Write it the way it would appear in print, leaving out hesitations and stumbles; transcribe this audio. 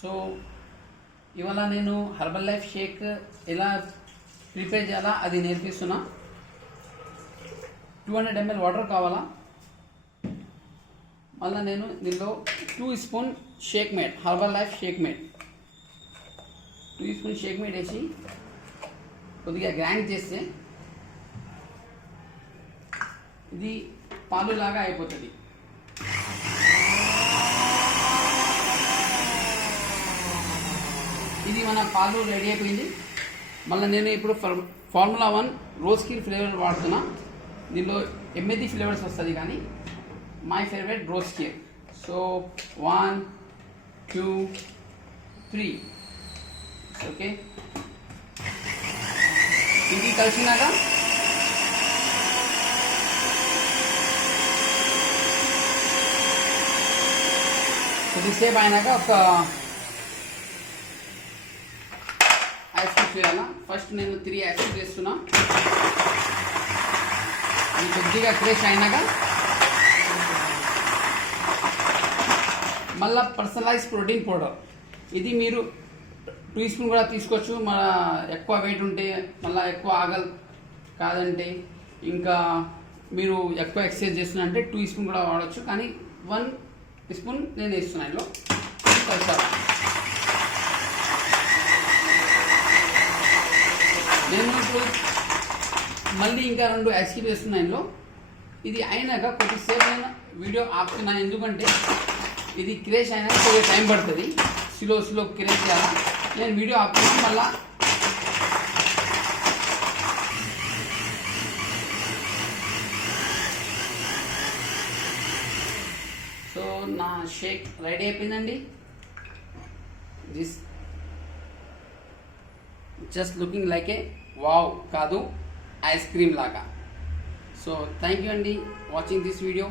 So ఇవాళ నేను herbal life Sheikh ఎలా ప్రిపేర్ చేయాలా అది నేర్పిస్తున్నా. 200 ml వాటర్ కావాలా. మళ్ళీ నేను దీనిలో 2 spoon shake made, Herbalife shake made 2 spoon shake made వేసి కొద్దిగా గ్రైండ్ చేస్తే ఇది పాలు లాగా అయిపోతుంది. ఇది మన పాలు రెడీ అయిపోయింది. మళ్ళీ నేను ఇప్పుడు ఫార్ములా 1 రోజ్ కిల్ ఫ్లేవర్ వాడుతున్నా. దీనిలో ఎనిమిది ఫ్లేవర్స్ వస్తుంది, కానీ my favourite rose kill. So 1 2 3 okay. ఇది కలిసినాక కొద్దిసేపు అయినాక ఒక ఐస్ క్యూబ్స్ వేయాలా. ఫస్ట్ నేను 3 ఐస్ క్యూబ్స్ వేస్తున్నా. ఇది కొద్దిగా ఫ్రెష్ అయినాక మళ్ళీ పర్సనలైజ్ ప్రోటీన్ పౌడర్, ఇది మీరు 2 స్పూన్ కూడా తీసుకోవచ్చు. మన ఎక్కువ వెయిట్ ఉంటే, మళ్ళీ ఎక్కువ ఆగల్ కాదంటే, ఇంకా మీరు ఎక్కువ ఎక్సర్సైజ్ చేస్తున్నా అంటే 2 స్పూన్ కూడా వాడచ్చు. కానీ 1 స్పూన్ నేను వేస్తున్నా. ఇందులో కలిసాను. నేను ఇప్పుడు మళ్ళీ ఇంకా 2 ఐస్ క్యూబ్స్ వేస్తున్నాను ఇందులో. ఇది అయినాక కొద్దిసేపు నేను వీడియో ఆపుతున్నాను, ఎందుకంటే ఇది క్రేష్ అయినాక కొద్దిగా టైం పడుతుంది. స్లో క్రేష్ చేయాలా. నేను వీడియో ఆపుతున్నాను. మళ్ళా సో నా షేక్ రెడీ అయిపోయిందండి. This just looking like A wow కాదు, ఐస్ క్రీమ్ లాగా. సో థ్యాంక్ యూ అండి వాచింగ్ దిస్ వీడియో.